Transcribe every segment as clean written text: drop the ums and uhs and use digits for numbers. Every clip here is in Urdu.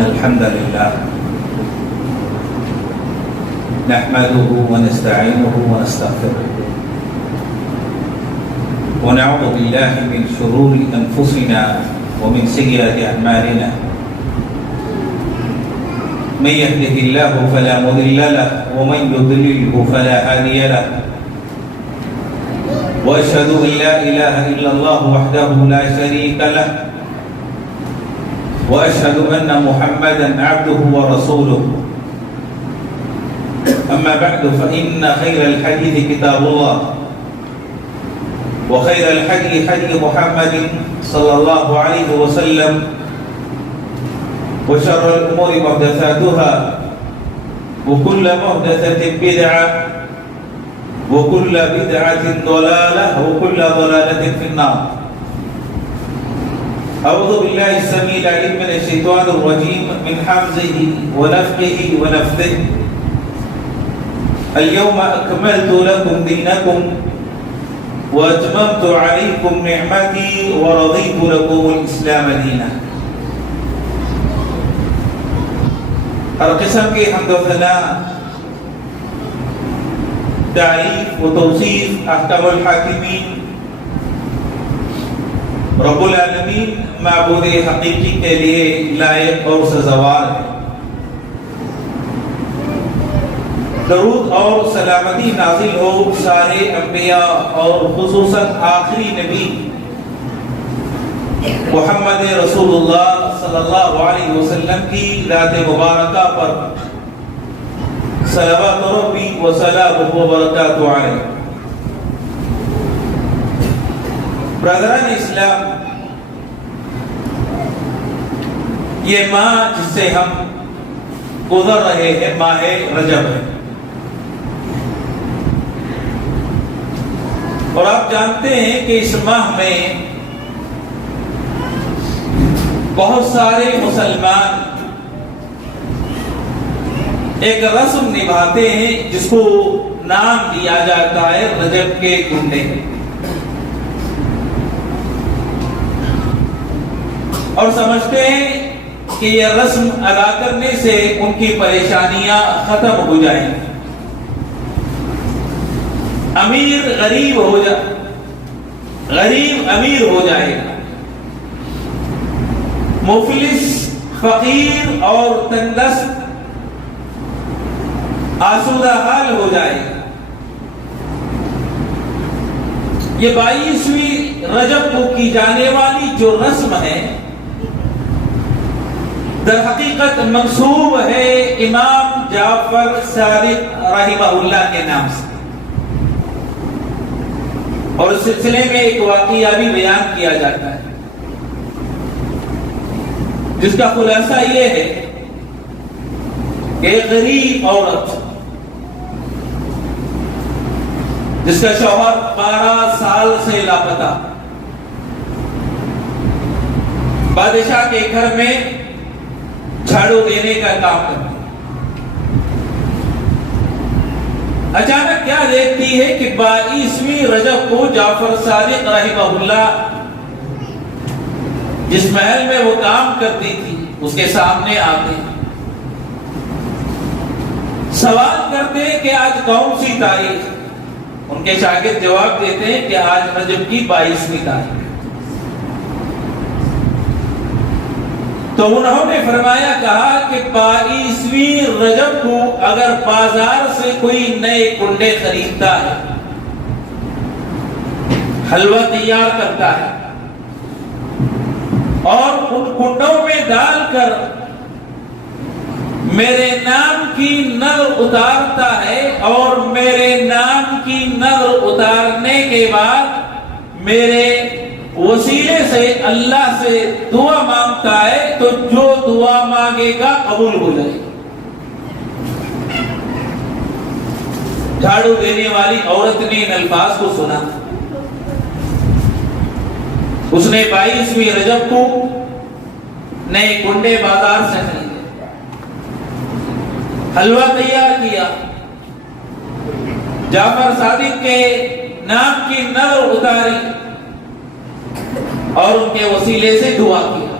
الحمد لله نحمده ونستعينه ونستغفره ونعوذ بالله من شرور أنفسنا ومن سيئات أعمالنا من يهده الله فلا مضل له ومن يضلله فلا هادي له وأشهد أن لا إله إلا الله وحده لا شريك له وأشهد أن محمدا عبده ورسوله أما بعد فإن خير الحديث كتاب الله وخير الحديث حديث محمد صلى الله عليه وسلم وشر الأمور محدثاتها وكل محدثة بدعة وكل بدعة ضلالة وكل ضلالة في النار. أعوذ بالله السميع العليم من الشيطان الرجيم من حمزه ونفخه ونفثه. اليوم أكملت لكم دينكم وأتممت عليكم نعمتي ورضيت لكم الإسلام دينا. ہر قسم کی حمد و ثنا، تعریف و توصیف احکم الحاکمین رب العالمین معبود حقیقی کے لیے لائق اور سزاوار ہے. درود اور سلامتی نازل ہو سارے انبیاء اور خصوصاً آخری نبی محمد رسول اللہ صلی اللہ علیہ وسلم کی ذات مبارکہ پر صلوات ربی و سلامہ و برکاتہ علیہ. برادران اسلام، یہ ماہ جس سے ہم گزر رہے ہیں ماہ رجب ہے، اور آپ جانتے ہیں کہ اس ماہ میں بہت سارے مسلمان ایک رسم نبھاتے ہیں جس کو نام دیا جاتا ہے رجب کے کنڈے، اور سمجھتے ہیں کہ یہ رسم ادا کرنے سے ان کی پریشانیاں ختم ہو جائیں. امیر غریب امیر ہو جائے گا، مفلس فقیر اور تندرست آسودہ حال ہو جائے گا. یہ 22ویں رجب کو کی جانے والی جو رسم ہے در حقیقت منسوب ہے امام جعفر صادق رحمہ اللہ کے نام سے، اور اس سلسلے میں ایک واقعہ بھی بیان کیا جاتا ہے جس کا خلاصہ یہ ہے کہ ایک غریب عورت جس کا شوہر 12 سال سے لاپتہ، بادشاہ کے گھر میں جھاڑو دینے کا کام کرتی، اچانک کیا دیکھتی ہے کہ 22ویں رجب کو جعفر صادق رحمہ اللہ جس محل میں وہ کام کرتی تھی اس کے سامنے آتے ہیں، سوال کرتے ہیں کہ آج کون سی تاریخ؟ ان کے شاگرد جواب دیتے ہیں کہ آج رجب کی 22ویں تاریخ. تو انہوں نے فرمایا کہا کہ 22ویں رجب کو اگر بازار سے کوئی نئے کنڈے خریدتا ہے، حلوہ تیار کرتا ہے اور ان کنڈوں میں ڈال کر میرے نام کی نظر اتارتا ہے، اور میرے نام کی نظر اتارنے کے بعد میرے وسیلے سے اللہ سے دعا مانگتا ہے، تو جو دعا مانگے گا قبول ہو جائے گا. جھاڑو دینے والی عورت نے ان الفاظ کو سنا. اس نے 22ویں رجب کو نئے کنڈے بازار سے خریدے، حلوہ تیار کیا، جعفر صادق کے نام کی نظر اتاری اور ان کے وسیلے سے دعا کیا.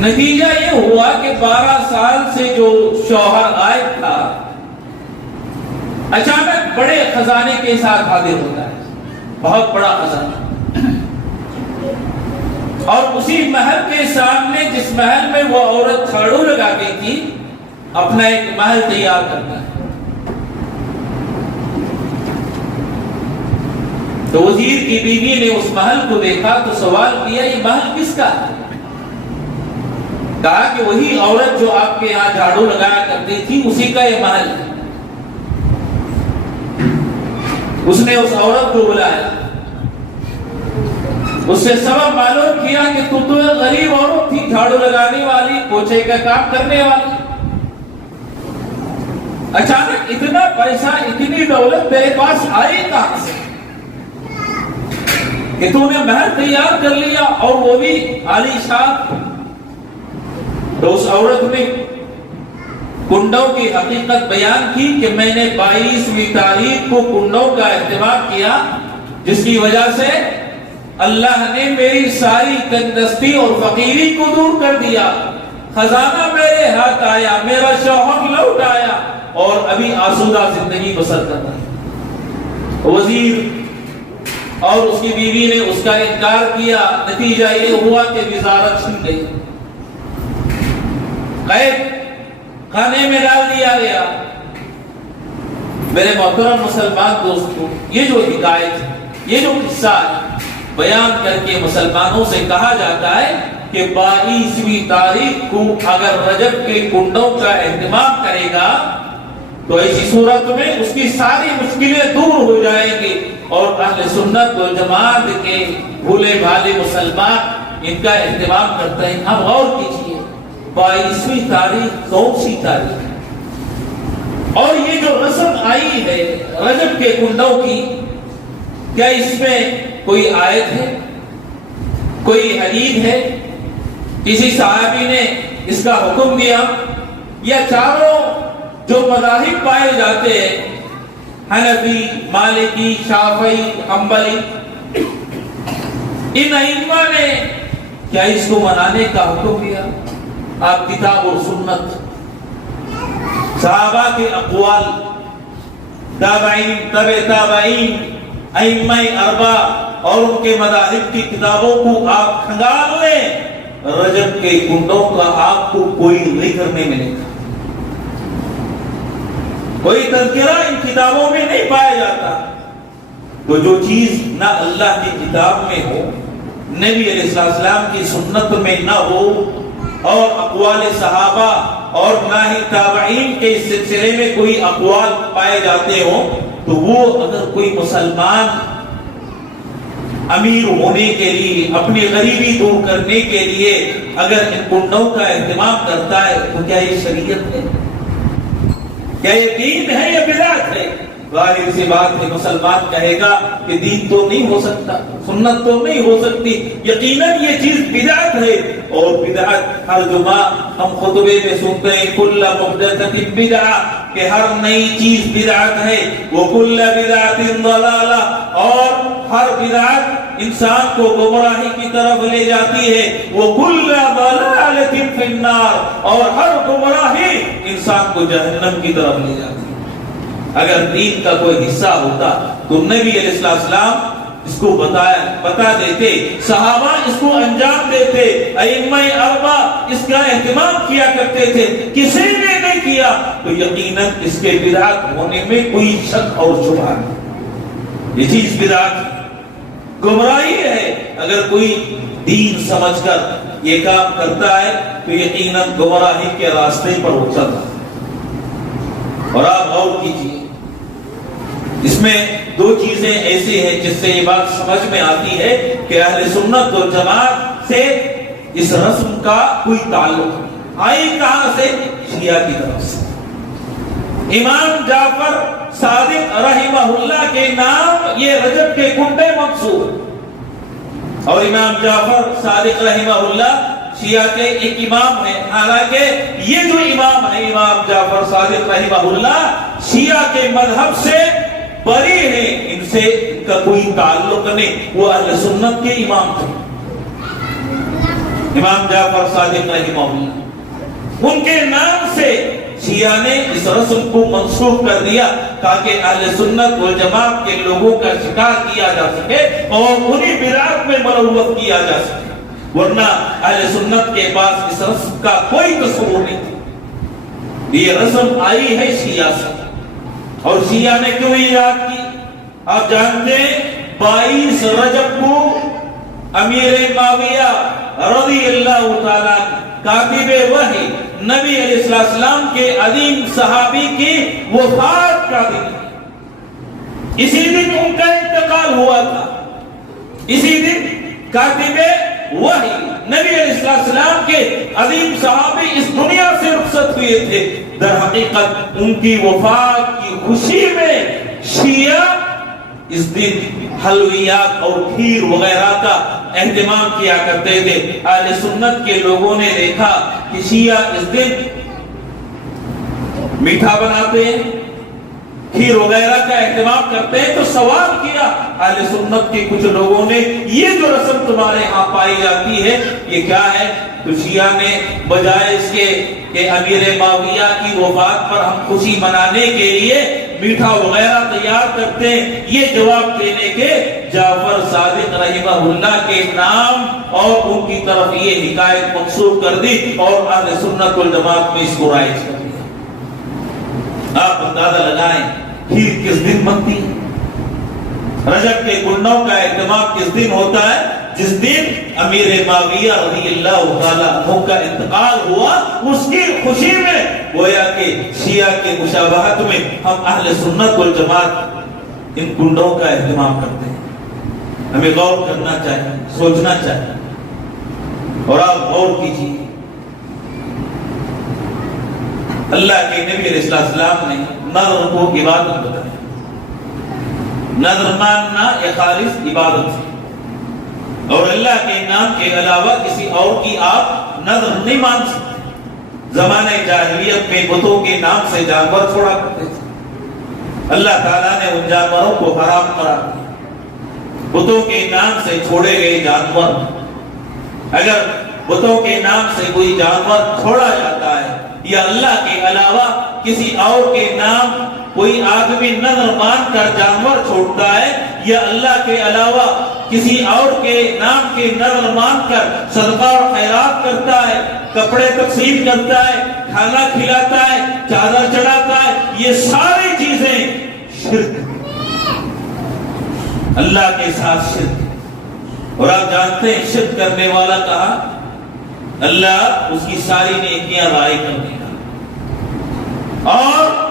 نتیجہ یہ ہوا کہ 12 سال سے جو شوہر غائب تھا اچانک بڑے خزانے کے ساتھ حاضر ہوتا ہے، بہت بڑا خزانہ، اور اسی محل کے سامنے جس محل میں وہ عورت جھاڑو لگا گئی تھی اپنا ایک محل تیار کرتا ہے۔ تو وزیر کی بیوی نے اس محل کو دیکھا تو سوال کیا یہ محل کس کا ہے؟ کہا کہ وہی عورت جو آپ کے یہاں جھاڑو لگایا کرتی تھی اسی کا یہ محل ہے۔ اس نے اس عورت کو بلایا، اس سے سبب معلوم کیا کہ تو غریب عورت تھی، جھاڑو لگانے والی، پوچھے کا کام کرنے والی، اچانک اتنا پیسہ اتنی دولت تیرے پاس آئی کہاں سے کہ تو نے محل تیار کر لیا اور وہ بھی عالی شان؟ تو اس عورت نے کنڈوں کی حقیقت بیان کی کہ میں نے 22ویں تاریخ کو کنڈوں کا اہتمام کیا، جس کی وجہ سے اللہ نے میری ساری تنگدستی اور فقیری کو دور کر دیا، خزانہ میرے ہاتھ آیا، میرا شوہر لوٹ آیا اور ابھی آسودہ زندگی بسر کرتا ہے۔ وزیر اور اس کی بیوی نے اس کا انکار کیا، نتیجہ یہ ہوا کہ وزارت چھن گئی، قید خانے میں ڈال دیا گیا۔ میرے محترم مسلمان دوستو، یہ جو حکایت، یہ جو قصہ بیان کر کے مسلمانوں سے کہا جاتا ہے کہ 22ویں تاریخ کو اگر رجب کے کنڈوں کا اہتمام کرے گا تو ایسی صورت میں اس کی ساری مشکلیں دور ہو جائیں گی، اور اہل سنت والجماعت کے بھولے بھالے مسلمان ان کا اہتمام کرتے ہیں۔ اب غور کیجئے 22ویں تاریخ کون سی تاریخ ہے؟ اور یہ جو رسم آئی ہے رجب کے کنڈوں کی، کیا اس میں کوئی آیت ہے، کوئی حدیث ہے، کسی صحابی نے اس کا حکم دیا، یا چاروں جو مذاہب پائے جاتے ہیں حنفی، مالکی، شافعی، حنبلی، ان ائمہ نے کیا اس کو منانے کا حکم دیا؟ آپ کتاب اور سنت، صحابہ کے اقوال، تابعین، تبع تابعین، ائمہ اربع اور ان کے مذاہب کی کتابوں کو آپ کھنگال لیں، رجب کے کنڈوں کا آپ کو کوئی ذکر نہیں ملے گا، کوئی تذکرہ ان کتابوں میں نہیں پایا جاتا۔ تو جو چیز نہ اللہ کی کتاب میں ہو، نبی علیہ السلام کی سنت میں نہ ہو، اور اقوال صحابہ اور نہ ہی تابعین کے اس سلسلے میں کوئی اقوال پائے جاتے ہوں، تو وہ اگر کوئی مسلمان امیر ہونے کے لیے، اپنی غریبی دور کرنے کے لیے اگر ان کنڈوں کا اہتمام کرتا ہے تو کیا یہ شریعت ہے؟ کیا یہ دین ہے یا بدعت ہے؟ ظاہر سی بات ہے، مسلمان کہے گا کہ دین تو نہیں ہو سکتا، سنت تو نہیں ہو سکتی، یقیناً یہ چیز بدعت ہے، اور بدعت ہر جمعہ ہم خطبے میں سنتے ہیں کل محدثۃ بدعہ، کہ ہر نئی چیز بدعت ہے، وکل بدعت ضلالہ، اور ہر بدعت انسان کو گمراہی کی طرف لے جاتی ہے، وکل ضلالۃ فی النار، اور ہر گمراہی انسان کو جہنم کی طرف لے جاتی ہے۔ اگر دین کا کوئی حصہ ہوتا تو نبی علیہ السلام اس کو بتا دیتے، صحابہ اس کو انجام دیتے، ائمہ اربع اس کا اہتمام کیا کرتے تھے، کسی نے نہیں کیا تو یقیناً اس کے بدعت ہونے میں کوئی شک اور شبہ نہیں۔ یہ چیز بدعت گمراہی ہے، اگر کوئی دین سمجھ کر یہ کام کرتا ہے تو یقیناً گمراہی کے راستے پر ہو سکتا۔ اور آپ غور کیجیے، اس میں دو چیزیں ایسی ہیں جس سے یہ بات سمجھ میں آتی ہے کہ اہل سنت و جماعت سے اس رسم کا کوئی تعلق آئی کہاں سے؟ شیعہ کی طرف سے۔ امام جعفر صادق رحمہ اللہ کے نام یہ رجب کے کنڈے منسوب، اور امام جعفر صادق رحمہ اللہ شیعہ کے ایک امام ہیں، حالانکہ یہ جو امام ہے امام جعفر صادق رحمہ اللہ شیعہ کے مذہب سے بری ہیں، ان سے ان کا کوئی تعلق نہیں، وہ اہل سنت کے امام تھے۔ امام جعفر صادق رحمہ اللہ، ان کے نام سے شیعہ نے اس رسم کو منسوخ کر دیا تاکہ اہل سنت والجماعت کے لوگوں کا شکار کیا جا سکے اور انہی بدعات میں ملوث کیا جا سکے، ورنہ اہل سنت کے پاس اس رسم کا کوئی تصور نہیں تھا۔ یہ رسم آئی ہے شیعہ سے، اور شیعہ نے کیوں ایجاد کی؟ آپ جانتے ہیں 22 رجب کو امیر معاویہ رضی اللہ تعالیٰ کاتب وحی نبی علیہ السلام کے عظیم صحابی کی وفات کا دن، اسی دن ان کا انتقال ہوا تھا، اسی دن کاتب وحی نبی علیہ السلام کے عظیم صحابی اس دنیا سے رخصت ہوئے تھے۔ در حقیقت ان کی وفات کی خوشی میں شیعہ اس دن حلویات اور کھیر وغیرہ کا اہتمام کیا کرتے تھے۔ اہل سنت کے لوگوں نے دیکھا کہ شیعہ اس دن میٹھا بناتے ہیں، کھیر وغیرہ کا اہتمام کرتے ہیں، تو سوال کیا اہل سنت کے کچھ لوگوں نے، یہ جو رسم تمہارے ہاں پائی جاتی ہے یہ کیا ہے؟ تو شیعہ نے بجائے اس کے کہ امیر معاویہ کی وفات پر ہم خوشی منانے کے لیے میٹھا وغیرہ تیار کرتے ہیں، یہ جواب دینے کے جعفر صادق رحمہ اللہ کے نام اور ان کی طرف یہ حکایت منسوخ کر دی اور اہل سنت والجماعت میں اس کو رائج کر دیا۔ آپ اندازہ لگائیں کھیر کس دن بنتی ہے؟ رجب کے گنوں کا اہتمام کس دن ہوتا ہے؟ جس دن امیر معاویہ رضی اللہ تعالیٰ عنہ کا انتقال ہوا، اس کی خوشی میں گویا کہ شیعہ کے مشابہت میں ہم اہل سنت والجماعت ان گنوں کا اہتمام کرتے ہیں۔ ہمیں غور کرنا چاہیے، سوچنا چاہیے، اور آپ غور کیجیے، اللہ کے نبی علیہ السلام نے نظر کو عبادت بتایا۔ نظر ماننا یہ خالص عبادت ہے، اور اللہ کے نام کے علاوہ کسی اور کی آپ نظر نہیں مان سکتے۔ زمانہ جاہلیت میں بتوں کے نام سے جانور چھوڑا کرتے تھے، اللہ تعالیٰ نے ان جانوروں کو حرام قرار دیا۔ بتوں کے نام سے چھوڑے گئے جانور، اگر بتوں کے نام سے کوئی جانور چھوڑا جاتا ہے یا اللہ کے علاوہ کسی اور کے نام کوئی آدمی نظر مان کر جانور چھوڑتا ہے یا اللہ کے علاوہ کسی اور کے نام کے نظر مان کر صدقہ اور خیرات کرتا ہے، کپڑے تقسیم کرتا ہے، کھانا کھلاتا ہے، چادر چڑھاتا ہے، یہ ساری چیزیں شرک، اللہ کے ساتھ شرک۔ اور آپ جانتے ہیں شرک کرنے والا کہا اللہ اس کی ساری نیکیاں ضائع کر دے گا اور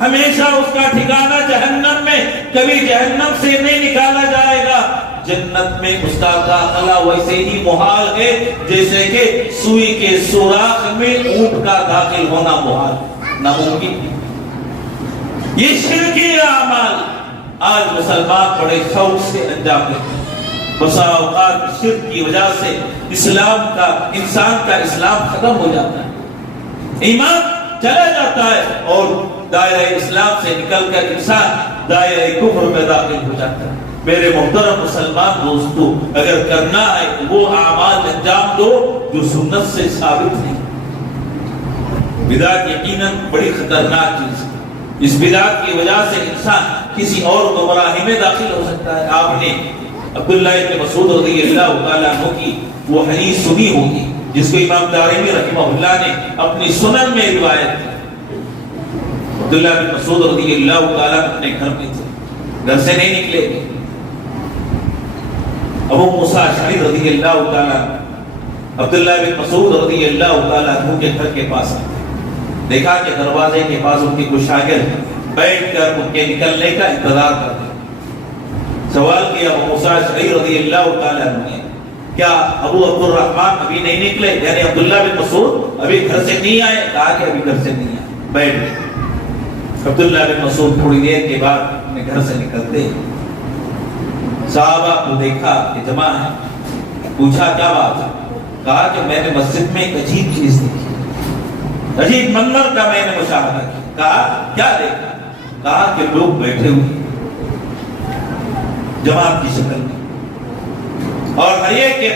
ہمیشہ اس کا ٹھکانہ جہنم میں، کبھی جہنم سے نہیں نکالا جائے گا۔ جنت میں اس کا داخلہ ویسے ہی محال ہے جیسے کہ سوئی کے سوراخ میں اونٹ کا داخل ہونا محال، ناممکن۔ یہ شرکی اعمال آج مسلمان بڑے شوق سے انجام دیتے ہیں۔ بسا اوقات شرک کی وجہ سے اسلام کا، انسان کا اسلام ختم ہو جاتا ہے، ایمان چلا جاتا ہے اور دائرہ اسلام سے نکل کر انسان دائرہ کفر میں داخل ہو جاتا ہے۔ میرے محترم مسلمان دوستو، اگر کرنا ہے وہ اعمال انجام دو جو سنت سے ثابت ہیں۔ بدعت یقیناً بڑی خطرناک چیز ہے، اس بدعت کی وجہ سے انسان کسی اور گمراہی میں داخل ہو سکتا ہے۔ آپ نے عبداللہ بن مسعود رضی اللہ تعالیٰ عنہ کی وہ حدیث سنی ہوگی جس کو امام دارمی رحمہ اللہ نے اپنی سنن میں روایت کی۔ عبداللہ بن مسعود رضی اللہ تعالیٰ اپنے گھر میں تھے، گھر سے نہیں نکلے گئے۔ ابو موسیٰ اشعری رضی اللہ تعالیٰ عبداللہ بن مسعود رضی اللہ تعالیٰ عنہ کے گھر کے پاس آتے، دیکھا کہ دروازے کے پاس ان کے کچھ شاگرد بیٹھ کر ان کے نکلنے کا انتظار کرتے۔ سوال کیا ابو موسیٰ اشعری رضی اللہ تعالیٰ عنہ نے، کیا ابو عبد الرحمن ابھی نہیں نکلے؟ یعنی عبداللہ بن مسعود ابھی گھر سے نہیں آئے؟ کہا کہ ابھی گھر سے نہیں آئے، بیٹھ گئے۔ عبداللہ بن مسعود تھوڑی دیر کے بعد اپنے گھر سے نکلتے ہیں، صحابہ کو دیکھا کہ جمع ہے، پوچھا کیا بات ہے؟ کہا کہ میں نے مسجد میں ایک عجیب چیز دیکھی، عجیب منظر کا میں نے مشاہدہ کیا۔ کہا کیا دیکھا؟ کہا کہ لوگ بیٹھے ہوئے جماعت کی شکل میں اور ہر ایک کے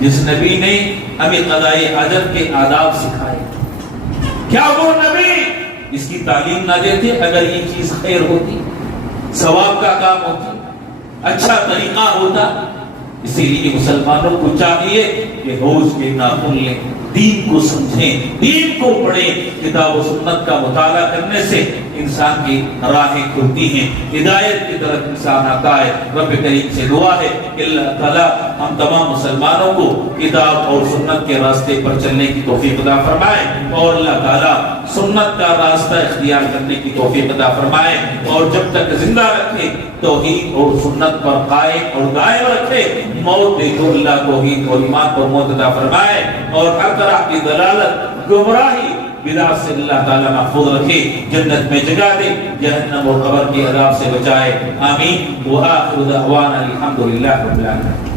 جس نبی نے ہمیں قضائے حاجت کے آداب سکھائے، کیا وہ نبی اس کی تعلیم نہ دیتے؟ اگر یہ چیز خیر ہوتی، ثواب کا کام ہوتا، اچھا طریقہ ہوتا۔ اسی لیے مسلمانوں کو چاہیے کہ روز کے ناخن لیں، دین کو سمجھیں، دین کو پڑھیں۔ کتاب و سنت کا مطالعہ کرنے سے انسان کی راہیں کھلتی ہیں، ہدایت کی طرف انسان آتا ہے۔ رب کریم سے دعا ہے کہ اللہ تعالیٰ ہم تمام مسلمانوں کو کتاب اور سنت کے راستے پر چلنے کی توفیق عطا فرمائے، اور اللہ تعالیٰ سنت کا راستہ اختیار کرنے کی توفیق عطا فرمائے، اور جب تک زندہ رکھے توحید اور سنت پر قائم اور دائم رکھے۔ موت دے تو اللہ توحید اور ایمان پر موت عطا فرمائے، اور ہر طرح کی ضلالت، گمراہی، بدعت سے اللہ تعالیٰ محفوظ رکھے، جنت میں جگہ دے، جہنم اور قبر کے عذاب سے بچائے، آمین۔ وآخر دعوانا الحمدللہ رب العالمین۔